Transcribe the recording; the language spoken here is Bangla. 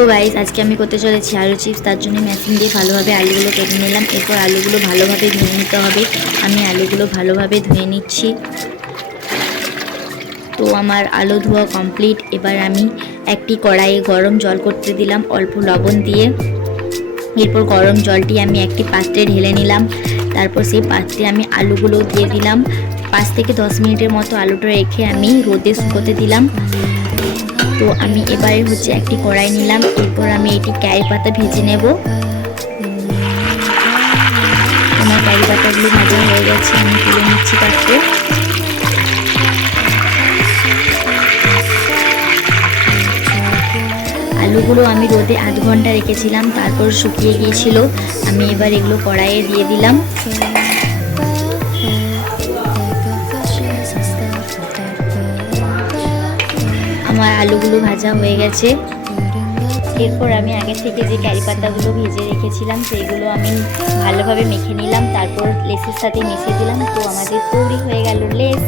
তো গাইস আজকে আমি করতে চলেছি আলু চিপস। তার জন্য মেশিন দিয়ে ভালোভাবে আলুগুলো কেটে নিলাম। এরপর আলুগুলো ভালোভাবে ধুয়ে নিতে হবে। আমি আলুগুলো ভালোভাবে ধুয়ে নিচ্ছি। তো আমার আলু ধোয়া কমপ্লিট। এবার আমি একটি কড়াইয়ে গরম জল করতে দিলাম অল্প লবণ দিয়ে। এরপর গরম জলটি আমি একটি পাত্রে ঢেলে নিলাম। তারপর সেই পাত্রে আমি আলুগুলো দিয়ে দিলাম। 5 থেকে 10 মিনিটের মতো আলুটা রেখে আমি রোদে শুকোতে দিলাম। তো আমি এবারে একটি কড়াই নিলাম। এরপর আমি এটি কারি পাতা ভেজে নেব। আমার কারি পাতাগুলো ভাজা হয়ে গেছে, আমি তুলে নিচ্ছি পাত্রে। আলুগুলো আমি রোদে আধ ঘন্টা রেখেছিলাম, তারপর শুকিয়ে গিয়েছিল। আমি এবার এগুলো কড়াইয়ে দিয়ে দিলাম। আমার আলুগুলো ভাজা হয়ে গেছে। এরপর আমি আগে থেকে যে কারি পাতাগুলো ভেজে রেখেছিলাম সেইগুলো আমি ভালোভাবে মেখে নিলাম। তারপর লেসের সাথে মিশিয়ে দিলাম। তো আমাদের তৈরি হয়ে গেল লেস।